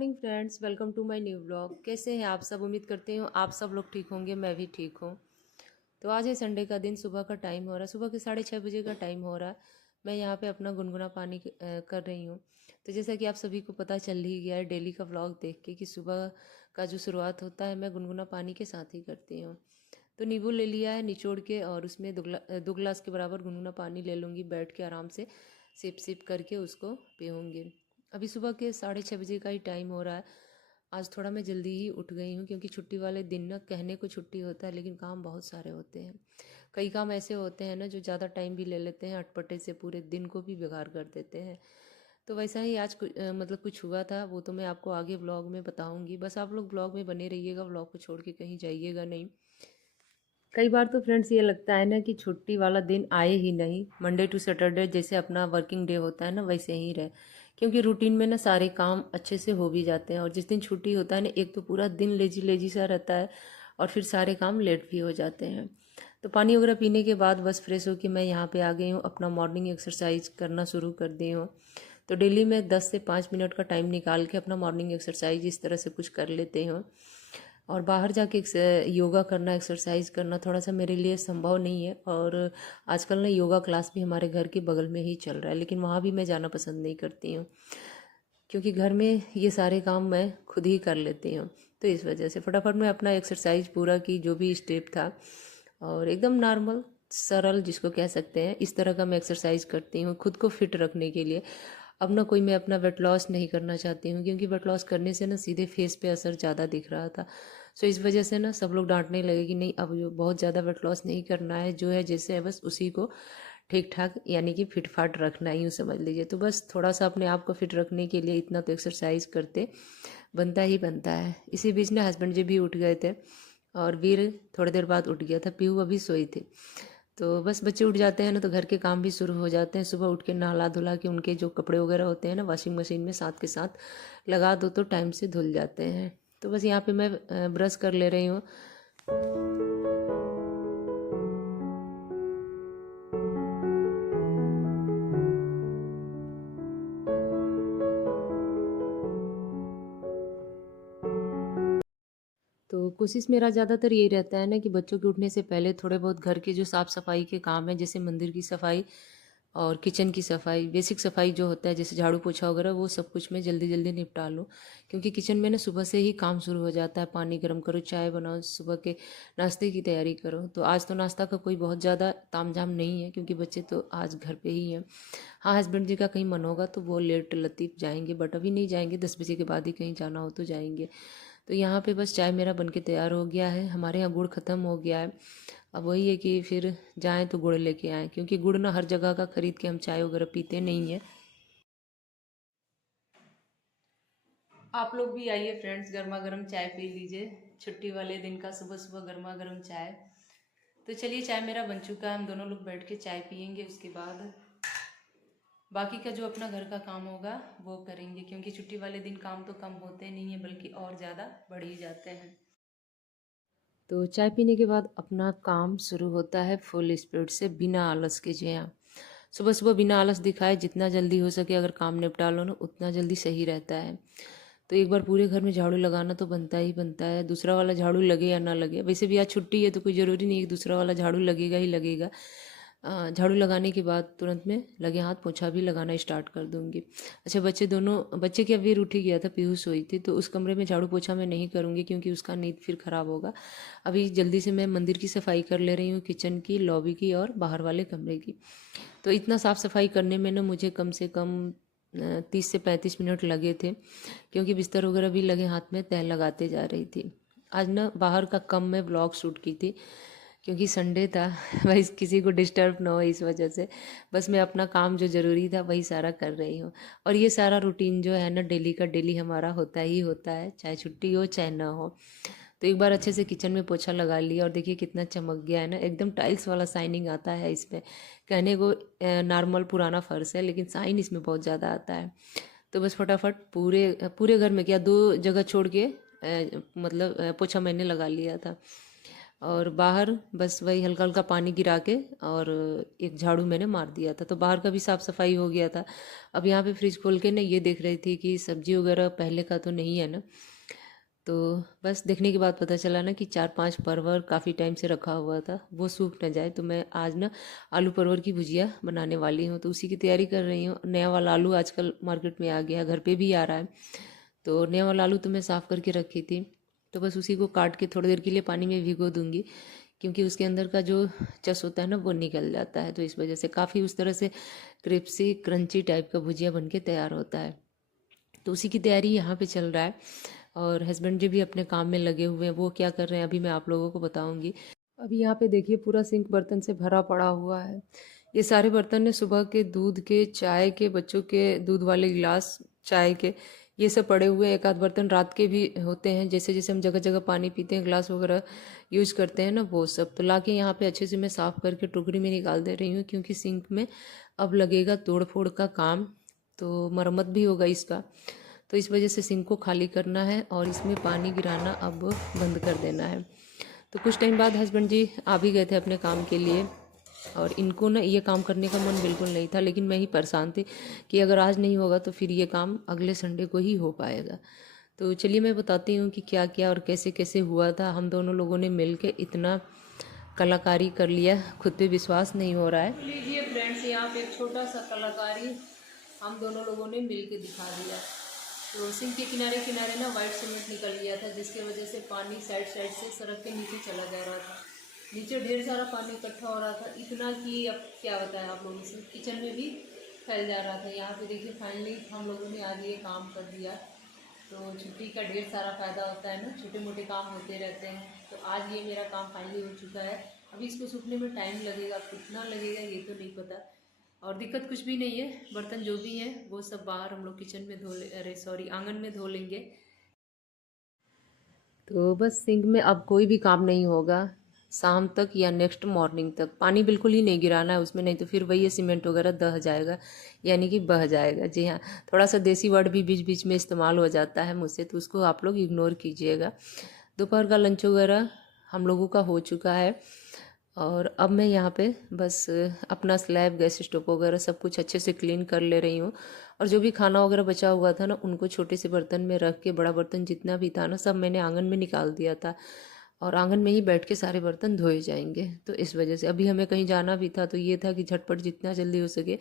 Morning friends, welcome to my new blog. कैसे हैं आप सब? उम्मीद करते हूँ आप सब लोग ठीक होंगे, मैं भी ठीक हूँ। तो आज है संडे का दिन, सुबह का टाइम हो रहा है, सुबह के 6:30 बजे का टाइम हो रहा है। मैं यहाँ पे अपना गुनगुना पानी कर रही हूँ। तो जैसा कि आप सभी को पता चल ही गया है डेली का व्लॉग देख के कि सुबह का जो शुरुआत होता है मैं गुनगुना पानी के साथ ही करती हूँ। तो नींबू ले लिया है निचोड़ के और उसमें 2 गिलास के बराबर गुनगुना पानी ले लूँगी, बैठ के आराम से सिप सिप करके उसको पीऊँगी। अभी सुबह के 6:30 बजे का ही टाइम हो रहा है। आज थोड़ा मैं जल्दी ही उठ गई हूँ क्योंकि छुट्टी वाले दिन ना कहने को छुट्टी होता है लेकिन काम बहुत सारे होते हैं। कई काम ऐसे होते हैं ना जो ज़्यादा टाइम भी ले लेते हैं, अटपटे से पूरे दिन को भी बेकार कर देते हैं। तो वैसा ही आज मतलब कुछ हुआ था, वो तो मैं आपको आगे ब्लॉग में बताऊंगी। बस आप लोग ब्लॉग में बने रहिएगा, ब्लॉग को छोड़ के कहीं जाइएगा नहीं। कई बार तो फ्रेंड्स ये लगता है ना कि छुट्टी वाला दिन आए ही नहीं, मंडे टू सैटरडे जैसे अपना वर्किंग डे होता है ना वैसे ही रहे। क्योंकि रूटीन में ना सारे काम अच्छे से हो भी जाते हैं और जिस दिन छुट्टी होता है ना एक तो पूरा दिन लेजी लेजी सा रहता है और फिर सारे काम लेट भी हो जाते हैं। तो पानी वगैरह पीने के बाद बस फ्रेश होकर मैं यहाँ पे आ गई हूँ, अपना मॉर्निंग एक्सरसाइज करना शुरू कर दी हूँ। तो डेली मैं 10 से 5 मिनट का टाइम निकाल के अपना मॉर्निंग एक्सरसाइज इस तरह से कुछ कर लेते हूँ। और बाहर जाके योगा करना, एक्सरसाइज करना थोड़ा सा मेरे लिए संभव नहीं है। और आजकल ना योगा क्लास भी हमारे घर के बगल में ही चल रहा है लेकिन वहाँ भी मैं जाना पसंद नहीं करती हूँ क्योंकि घर में ये सारे काम मैं खुद ही कर लेती हूँ। तो इस वजह से फटाफट मैं अपना एक्सरसाइज पूरा की, जो भी स्टेप था, और एकदम नॉर्मल सरल जिसको कह सकते हैं इस तरह का मैं एक्सरसाइज करती हूँ खुद को फिट रखने के लिए। अब ना कोई मैं अपना वेट लॉस नहीं करना चाहती हूँ क्योंकि वेट लॉस करने से ना सीधे फेस पे असर ज़्यादा दिख रहा था। सो इस वजह से ना सब लोग डांटने लगे कि नहीं, अब बहुत ज़्यादा वेट लॉस नहीं करना है, जो है जैसे है बस उसी को ठीक ठाक यानी कि फिट फाट रखना है, यूँ समझ लीजिए। तो बस थोड़ा सा अपने आप को फिट रखने के लिए इतना तो एक्सरसाइज करते बनता ही बनता है। इसी बीच ना हस्बैंड जी भी उठ गए थे और वीर थोड़ी देर बाद उठ गया था, पीहू अभी सोई थी। तो बस बच्चे उठ जाते हैं ना तो घर के काम भी शुरू हो जाते हैं। सुबह उठ के नहला धुला के उनके जो कपड़े वगैरह होते हैं ना वॉशिंग मशीन में साथ के साथ लगा दो तो टाइम से धुल जाते हैं। तो बस यहाँ पे मैं ब्रश कर ले रही हूँ। तो कोशिश मेरा ज़्यादातर यही रहता है ना कि बच्चों के उठने से पहले थोड़े बहुत घर के जो साफ़ सफाई के काम हैं, जैसे मंदिर की सफाई और किचन की सफाई, बेसिक सफाई जो होता है जैसे झाड़ू पोछा वगैरह, वो सब कुछ मैं जल्दी जल्दी निपटा लूँ। क्योंकि किचन में ना सुबह से ही काम शुरू हो जाता है, पानी गर्म करो, चाय बनाओ, सुबह के नाश्ते की तैयारी करो। तो आज तो नाश्ता का कोई बहुत ज़्यादा तामझाम नहीं है क्योंकि बच्चे तो आज घर पे ही हैं। हाँ, हस्बैंड जी का कहीं मन होगा तो वो लेट लतीफ़ जाएंगे, बट अभी नहीं जाएंगे, 10 बजे के बाद ही कहीं जाना हो तो जाएंगे। तो यहाँ पे बस चाय मेरा बनके तैयार हो गया है। हमारे यहाँ गुड़ ख़त्म हो गया है। अब वही है कि फिर जाएं तो गुड़ लेके आएँ क्योंकि गुड़ ना हर जगह का खरीद के हम चाय वगैरह पीते नहीं हैं। आप लोग भी आइए फ्रेंड्स, गर्मा गर्म चाय पी लीजिए। छुट्टी वाले दिन का सुबह सुबह गर्मा गर्म चाय। तो चलिए, चाय मेरा बन चुका है, हम दोनों लोग बैठ के चाय पियेंगे, उसके बाद बाकी का जो अपना घर का काम होगा वो करेंगे क्योंकि छुट्टी वाले दिन काम तो कम होते नहीं है बल्कि और ज़्यादा बढ़ ही जाते हैं। तो चाय पीने के बाद अपना काम शुरू होता है फुल स्पीड से, बिना आलस के। जी हाँ, सुबह सुबह बिना आलस दिखाए जितना जल्दी हो सके अगर काम निपटा लो ना उतना जल्दी सही रहता है। तो एक बार पूरे घर में झाड़ू लगाना तो बनता ही बनता है, दूसरा वाला झाड़ू लगे या ना लगे। वैसे भी आज छुट्टी है तो कोई ज़रूरी नहीं है कि दूसरा वाला झाड़ू लगेगा ही लगेगा। झाड़ू लगाने के बाद तुरंत में लगे हाथ पोछा भी लगाना स्टार्ट कर दूंगी। अच्छा, बच्चे की अभी उठ ही गया था, पीहू सोई थी, तो उस कमरे में झाड़ू पोछा मैं नहीं करूँगी क्योंकि उसका नींद फिर ख़राब होगा। अभी जल्दी से मैं मंदिर की सफाई कर ले रही हूँ, किचन की, लॉबी की और बाहर वाले कमरे की। तो इतना साफ़ सफाई करने में ना मुझे कम से कम 30 से 35 मिनट लगे थे क्योंकि बिस्तर वगैरह भी लगे हाथ में तह लगाते जा रही थी। आज ना बाहर का कम मैं ब्लॉग शूट की थी क्योंकि संडे था भाई, किसी को डिस्टर्ब ना हो इस वजह से। बस मैं अपना काम जो ज़रूरी था वही सारा कर रही हूँ। और ये सारा रूटीन जो है ना डेली का डेली हमारा होता ही होता है, चाहे छुट्टी हो चाहे ना हो। तो एक बार अच्छे से किचन में पोछा लगा लिया और देखिए कितना चमक गया है ना, एकदम टाइल्स वाला शाइनिंग आता है इसमें। कहने को नॉर्मल पुराना फर्श है लेकिन शाइन इसमें बहुत ज़्यादा आता है। तो बस फटाफट पूरे पूरे घर में क्या, 2 जगह छोड़ के मतलब पोछा मैंने लगा लिया था। और बाहर बस वही हल्का हल्का पानी गिरा के और एक झाड़ू मैंने मार दिया था, तो बाहर का भी साफ़ सफाई हो गया था। अब यहाँ पे फ्रिज खोल के ना ये देख रही थी कि सब्जी वगैरह पहले का तो नहीं है ना, तो बस देखने के बाद पता चला ना कि 4-5 परवर काफ़ी टाइम से रखा हुआ था, वो सूख न जाए। तो मैं आज ना आलू परवर की भुजिया बनाने वाली हूँ, तो उसी की तैयारी कर रही हूँ। नया वाला आलू आजकल मार्केट में आ गया, घर पे भी आ रहा है। तो नया वाला आलू तो मैं साफ़ करके रखी थी, तो बस उसी को काट के थोड़ी देर के लिए पानी में भिगो दूंगी, क्योंकि उसके अंदर का जो चस होता है ना वो निकल जाता है। तो इस वजह से काफ़ी उस तरह से क्रिप्सी क्रंची टाइप का भुजिया बन के तैयार होता है। तो उसी की तैयारी यहाँ पे चल रहा है, और हस्बैंड जी भी अपने काम में लगे हुए हैं। वो क्या कर रहे हैं अभी मैं आप लोगों को बताऊंगी। अभी यहाँ पे देखिए पूरा सिंक बर्तन से भरा पड़ा हुआ है। ये सारे बर्तन ने सुबह के दूध के, चाय के, बच्चों के दूध वाले गिलास चाय के, ये सब पड़े हुए हैं। एक आध बर्तन रात के भी होते हैं, जैसे जैसे हम जगह जगह पानी पीते हैं, गिलास वगैरह यूज करते हैं ना, वो सब तो ला के यहाँ पे अच्छे से मैं साफ़ करके टोकरी में निकाल दे रही हूँ, क्योंकि सिंक में अब लगेगा तोड़ फोड़ का काम, तो मरम्मत भी होगा इसका। तो इस वजह से सिंक को खाली करना है और इसमें पानी गिराना अब बंद कर देना है। तो कुछ टाइम बाद हस्बैंड जी आ भी गए थे अपने काम के लिए, और इनको ना ये काम करने का मन बिल्कुल नहीं था, लेकिन मैं ही परेशान थी कि अगर आज नहीं होगा तो फिर ये काम अगले संडे को ही हो पाएगा। तो चलिए मैं बताती हूँ कि क्या क्या और कैसे कैसे हुआ था। हम दोनों लोगों ने मिल के इतना कलाकारी कर लिया, खुद पे विश्वास नहीं हो रहा है। लीजिए फ्रेंड्स, यहाँ पे एक छोटा सा कलाकारी हम दोनों लोगों ने मिल के दिखा दिया। तो सिंक के किनारे किनारे ना वाइट सीमेंट निकल गया था, जिसके वजह से पानी साइड साइड से सड़क के नीचे चला जा रहा था। नीचे ढेर सारा पानी इकट्ठा हो रहा था, इतना कि अब क्या बताएं आप लोगों से, किचन में भी फैल जा रहा था। यहाँ पे देखिए फाइनली हम लोगों ने आज ये काम कर दिया। तो छुट्टी का ढेर सारा फ़ायदा होता है ना, छोटे मोटे काम होते रहते हैं। तो आज ये मेरा काम फाइनली हो चुका है। अभी इसको सूखने में टाइम लगेगा, कितना लगेगा ये तो नहीं पता। और दिक्कत कुछ भी नहीं है, बर्तन जो भी हैं वो सब बाहर हम लोग किचन में धो ले, अरे सॉरी आंगन में धो लेंगे। तो बस सिंक में अब कोई भी काम नहीं होगा शाम तक या नेक्स्ट मॉर्निंग तक। पानी बिल्कुल ही नहीं गिराना है उसमें, नहीं तो फिर वही सीमेंट वगैरह दह जाएगा, यानी कि बह जाएगा। जी हाँ, थोड़ा सा देसी वर्ड भी बीच बीच में इस्तेमाल हो जाता है मुझसे, तो उसको आप लोग इग्नोर कीजिएगा। दोपहर का लंच वगैरह हम लोगों का हो चुका है, और अब मैं यहाँ पे बस अपना स्लैब, गैस स्टोव वगैरह सब कुछ अच्छे से क्लीन कर ले रही हूँ। और जो भी खाना वगैरह बचा हुआ था ना, उनको छोटे से बर्तन में रख के, बड़ा बर्तन जितना भी था ना सब मैंने आंगन में निकाल दिया था, और आंगन में ही बैठ के सारे बर्तन धोए जाएंगे। तो इस वजह से अभी हमें कहीं जाना भी था, तो ये था कि झटपट जितना जल्दी हो सके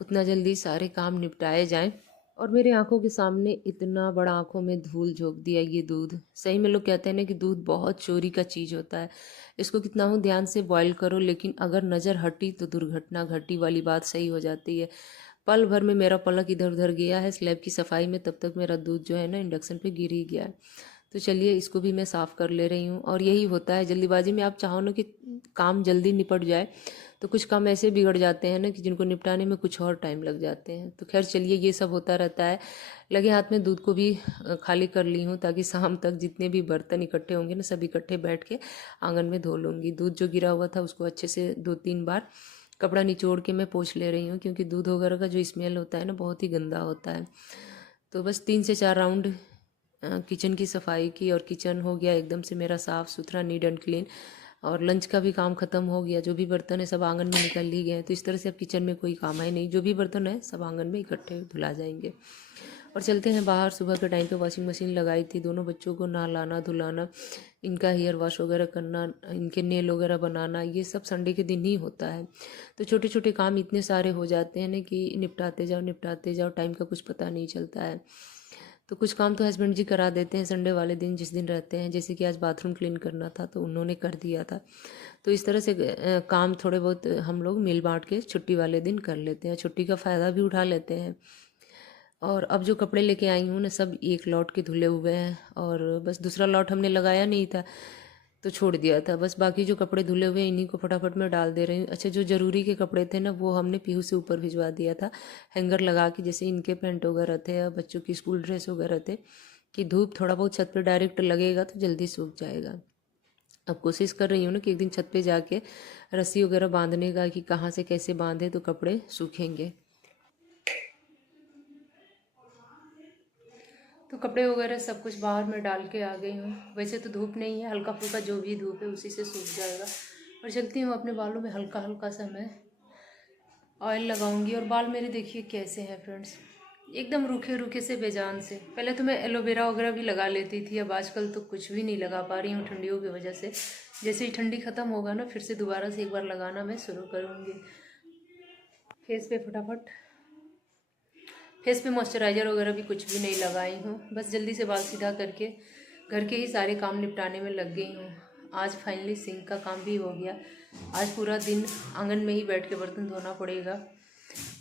उतना जल्दी सारे काम निपटाए जाएँ। और मेरे आंखों के सामने इतना बड़ा आंखों में धूल झोंक दिया ये दूध। सही में लोग कहते हैं ना कि दूध बहुत चोरी का चीज़ होता है, इसको कितना हो ध्यान से बॉईल करो, लेकिन अगर नज़र हटी तो दुर्घटना घटी वाली बात सही हो जाती है। पल भर में मेरा पलक इधर उधर गया है स्लैब की सफाई में, तब तक मेरा दूध जो है ना इंडक्शन पे गिर ही गया है। तो चलिए इसको भी मैं साफ़ कर ले रही हूँ। और यही होता है जल्दीबाजी में, आप चाहो ना कि काम जल्दी निपट जाए, तो कुछ काम ऐसे बिगड़ जाते हैं ना कि जिनको निपटाने में कुछ और टाइम लग जाते हैं। तो खैर चलिए ये सब होता रहता है। लगे हाथ में दूध को भी खाली कर ली हूँ, ताकि शाम तक जितने भी बर्तन इकट्ठे होंगे ना सब इकट्ठे बैठ के आंगन में धो लूँगी। दूध जो गिरा हुआ था उसको अच्छे से 2-3 बार कपड़ा निचोड़ के मैं पोंछ ले रही हूँ, क्योंकि दूध वगैरह का जो स्मेल होता है ना बहुत ही गंदा होता है। तो बस 3 से 4 राउंड किचन की सफाई की, और किचन हो गया एकदम से मेरा साफ़ सुथरा, नीट एंड क्लीन। और लंच का भी काम ख़त्म हो गया, जो भी बर्तन है सब आंगन में निकल ही गए। तो इस तरह से अब किचन में कोई काम है नहीं, जो भी बर्तन है सब आंगन में इकट्ठे धुला जाएंगे। और चलते हैं बाहर। सुबह के टाइम पे वॉशिंग मशीन लगाई थी, दोनों बच्चों को नहलाना धुलाना, इनका हेयर वॉश वगैरह करना, इनके नेल वगैरह बनाना, ये सब संडे के दिन ही होता है। तो छोटे छोटे काम इतने सारे हो जाते हैं ना कि निपटाते जाओ, टाइम का कुछ पता नहीं चलता है। तो कुछ काम तो हस्बैंड जी करा देते हैं संडे वाले दिन, जिस दिन रहते हैं। जैसे कि आज बाथरूम क्लीन करना था तो उन्होंने कर दिया था। तो इस तरह से काम थोड़े बहुत हम लोग मिल बांट के छुट्टी वाले दिन कर लेते हैं, छुट्टी का फ़ायदा भी उठा लेते हैं। और अब जो कपड़े लेके आई हूँ ना सब एक लॉट के धुले हुए हैं, और बस दूसरा लॉट हमने लगाया नहीं था तो छोड़ दिया था। बस बाकी जो कपड़े धुले हुए हैं इन्हीं को फटाफट में डाल दे रही हूँ। अच्छा, जो ज़रूरी के कपड़े थे ना वो हमने पीहू से ऊपर भिजवा दिया था हैंगर लगा के, जैसे इनके पैंट वगैरह थे या बच्चों की स्कूल ड्रेस वगैरह थे, कि धूप थोड़ा बहुत छत पे डायरेक्ट लगेगा तो जल्दी सूख जाएगा। अब कोशिश कर रही हूँ ना कि एक दिन छत पे जाके रस्सी वगैरह बांधने का, कि कहाँ से कैसे बांधे तो कपड़े सूखेंगे। तो कपड़े वगैरह सब कुछ बाहर में डाल के आ गई हूँ। वैसे तो धूप नहीं है, हल्का फुल्का जो भी धूप है उसी से सूख जाएगा। और चलती हूँ, अपने बालों में हल्का हल्का सा मैं ऑयल लगाऊंगी। और बाल मेरे देखिए कैसे हैं फ्रेंड्स, एकदम रूखे रूखे से, बेजान से। पहले तो मैं एलोवेरा वगैरह भी लगा लेती थी, अब आजकल तो कुछ भी नहीं लगा पा रही हूँ ठंडियों की वजह से। जैसे ही ठंडी ख़त्म होगा ना, फिर से दोबारा से एक बार लगाना मैं शुरू करूँगी। फेस पे फटाफट, फेस पे मॉइस्चराइज़र वगैरह भी कुछ भी नहीं लगाई हूँ, बस जल्दी से बाल सीधा करके घर के ही सारे काम निपटाने में लग गई हूँ। आज फाइनली सिंक का काम भी हो गया। आज पूरा दिन आंगन में ही बैठ के बर्तन धोना पड़ेगा।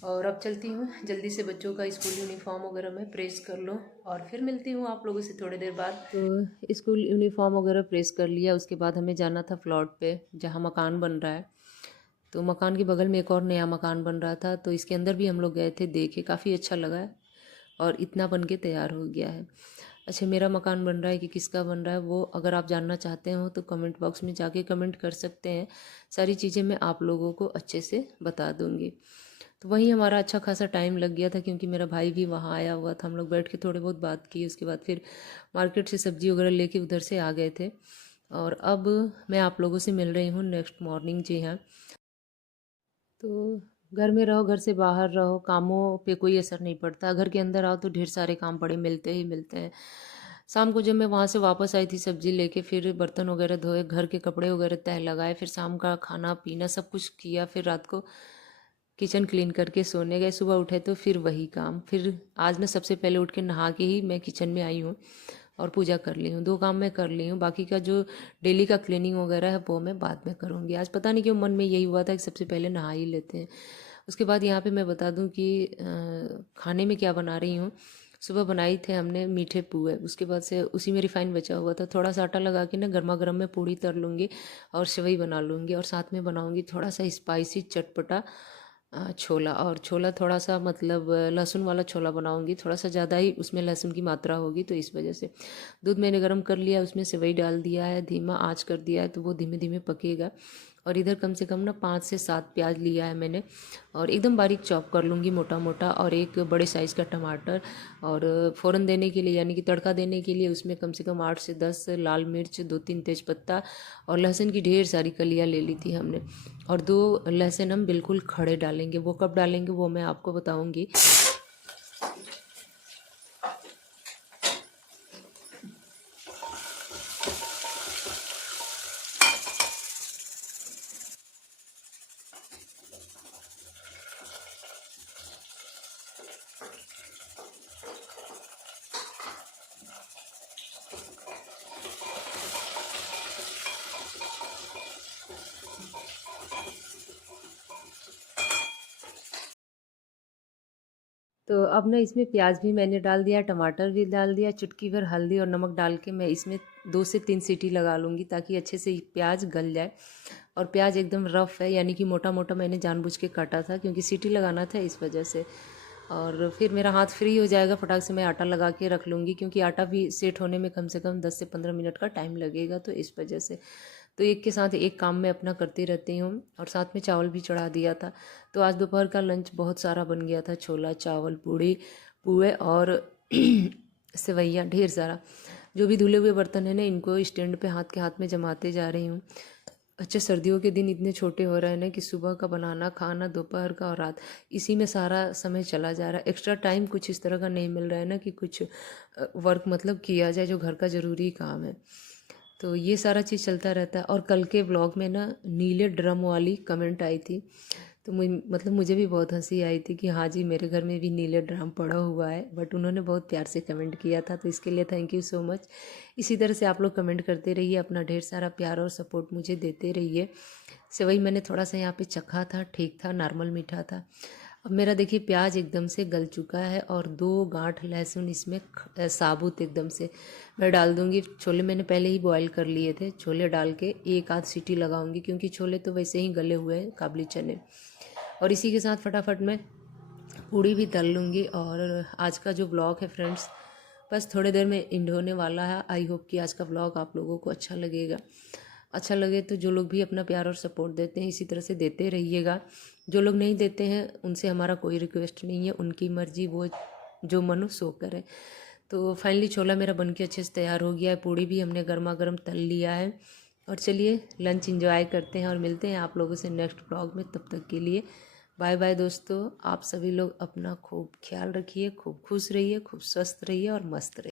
और अब चलती हूँ, जल्दी से बच्चों का स्कूल यूनिफॉर्म वगैरह मैं प्रेस कर लूँ और फिर मिलती हूँ आप लोगों से थोड़ी देर बाद। तो स्कूल यूनिफॉर्म वगैरह प्रेस कर लिया, उसके बाद हमें जाना था प्लॉट पे जहाँ मकान बन रहा है। तो मकान के बगल में एक और नया मकान बन रहा था, तो इसके अंदर भी हम लोग गए थे, देखे, काफ़ी अच्छा लगा है और इतना बन के तैयार हो गया है। अच्छा, मेरा मकान बन रहा है कि किसका बन रहा है वो अगर आप जानना चाहते हो तो कमेंट बॉक्स में जाके कमेंट कर सकते हैं। सारी चीज़ें मैं आप लोगों को अच्छे से बता दूँगी। तो वहीं हमारा अच्छा खासा टाइम लग गया था, क्योंकि मेरा भाई भी वहाँ आया हुआ था। हम लोग बैठ के थोड़े बहुत बात की, उसके बाद फिर मार्केट से सब्ज़ी वगैरह लेके उधर से आ गए थे। और अब मैं आप लोगों से मिल रही हूँ नेक्स्ट मॉर्निंग। जी हाँ, तो घर में रहो, घर से बाहर रहो, कामों पे कोई असर नहीं पड़ता। घर के अंदर आओ तो ढेर सारे काम पड़े मिलते ही मिलते हैं। शाम को जब मैं वहाँ से वापस आई थी सब्ज़ी लेके, फिर बर्तन वगैरह धोए, घर के कपड़े वगैरह तह लगाए, फिर शाम का खाना पीना सब कुछ किया, फिर रात को किचन क्लीन करके सोने गए। सुबह उठे तो फिर वही काम। फिर आज मैं सबसे पहले उठ के नहा के ही मैं किचन में आई हूँ और पूजा कर ली हूँ। 2 काम मैं कर ली हूँ, बाकी का जो डेली का क्लीनिंग वगैरह है वो मैं बाद में करूँगी। आज पता नहीं क्यों मन में यही हुआ था कि सबसे पहले नहा ही लेते हैं। उसके बाद यहाँ पे मैं बता दूँ कि खाने में क्या बना रही हूँ। सुबह बनाई थे हमने मीठे पुए, उसके बाद से उसी में रिफाइन बचा हुआ था। थोड़ा सा आटा लगा के ना गर्मा गर्म में पूड़ी तर लूँगी और सेवई बना लूँगी। और साथ में बनाऊँगी थोड़ा सा स्पाइसी चटपटा छोला। और छोला थोड़ा सा मतलब लहसुन वाला छोला बनाऊंगी, थोड़ा सा ज़्यादा ही उसमें लहसुन की मात्रा होगी, तो इस वजह से। दूध मैंने गर्म कर लिया, उसमें सेवई डाल दिया है, धीमा आंच कर दिया है, तो वो धीमे धीमे पकेगा। और इधर कम से कम ना 5 से 7 प्याज लिया है मैंने, और एकदम बारीक चॉप कर लूँगी मोटा मोटा। और एक बड़े साइज़ का टमाटर, और फ़ौरन देने के लिए यानी कि तड़का देने के लिए उसमें कम से कम 8 से 10 लाल मिर्च, 2-3 तेज़पत्ता और लहसुन की ढेर सारी कलियाँ ले ली थी हमने। और 2 लहसुन हम बिल्कुल खड़े डालेंगे, वो कब डालेंगे वो मैं आपको बताऊंगी। तो अब ना इसमें प्याज भी मैंने डाल दिया, टमाटर भी डाल दिया, चुटकी भर हल्दी और नमक डाल के मैं इसमें 2 से 3 सीटी लगा लूँगी, ताकि अच्छे से प्याज गल जाए। और प्याज एकदम रफ़ है, यानी कि मोटा मोटा मैंने जानबूझ के काटा था, क्योंकि सीटी लगाना था इस वजह से। और फिर मेरा हाथ फ्री हो जाएगा, फटाक से मैं आटा लगा के रख लूँगी, क्योंकि आटा भी सेट होने में कम से कम 10 से 15 मिनट का टाइम लगेगा, तो इस वजह से। तो एक के साथ एक काम मैं अपना करती रहती हूँ। और साथ में चावल भी चढ़ा दिया था। तो आज दोपहर का लंच बहुत सारा बन गया था, छोला, चावल, पूड़ी, पुए और सेवैयाँ, ढेर सारा। जो भी धुले हुए बर्तन है ना, इनको स्टैंड पे हाथ के हाथ में जमाते जा रही हूँ। अच्छा, सर्दियों के दिन इतने छोटे हो रहे हैं ना कि सुबह का बनाना, खाना, दोपहर का और रात, इसी में सारा समय चला जा रहा है। एक्स्ट्रा टाइम कुछ इस तरह का नहीं मिल रहा है ना कि कुछ वर्क मतलब किया जाए जो घर का ज़रूरी काम है। तो ये सारा चीज़ चलता रहता है। और कल के व्लॉग में ना नीले ड्रम वाली कमेंट आई थी, तो मतलब मुझे भी बहुत हंसी आई थी कि हाँ जी, मेरे घर में भी नीले ड्रम पड़ा हुआ है। बट उन्होंने बहुत प्यार से कमेंट किया था, तो इसके लिए थैंक यू सो मच। इसी तरह से आप लोग कमेंट करते रहिए, अपना ढेर सारा प्यार और सपोर्ट मुझे देते रहिए। सेवई मैंने थोड़ा सा यहाँ पे चखा था, ठीक था, नॉर्मल मीठा था। अब मेरा देखिए प्याज एकदम से गल चुका है, और 2 गांठ लहसुन इसमें साबुत एकदम से मैं डाल दूंगी। छोले मैंने पहले ही बॉईल कर लिए थे, छोले डाल के एक आध सीटी लगाऊंगी, क्योंकि छोले तो वैसे ही गले हुए हैं, काबुली चने। और इसी के साथ फटाफट मैं पूड़ी भी तल लूँगी। और आज का जो ब्लॉग है फ्रेंड्स, बस थोड़ी देर में एंड होने वाला है। आई होप कि आज का ब्लॉग आप लोगों को अच्छा लगेगा। अच्छा लगे तो जो लोग भी अपना प्यार और सपोर्ट देते हैं इसी तरह से देते रहिएगा। जो लोग नहीं देते हैं उनसे हमारा कोई रिक्वेस्ट नहीं है, उनकी मर्जी, वो जो मनो सो करे। तो फाइनली छोला मेरा बनके अच्छे से तैयार हो गया है। पूड़ी भी हमने गर्मा गर्म तल लिया है। और चलिए लंच एंजॉय करते हैं और मिलते हैं आप लोगों से नेक्स्ट ब्लॉग में। तब तक के लिए बाय बाय दोस्तों। आप सभी लोग अपना खूब ख्याल रखिए, खूब खुश रहिए, खूब स्वस्थ रहिए और मस्त रहिए।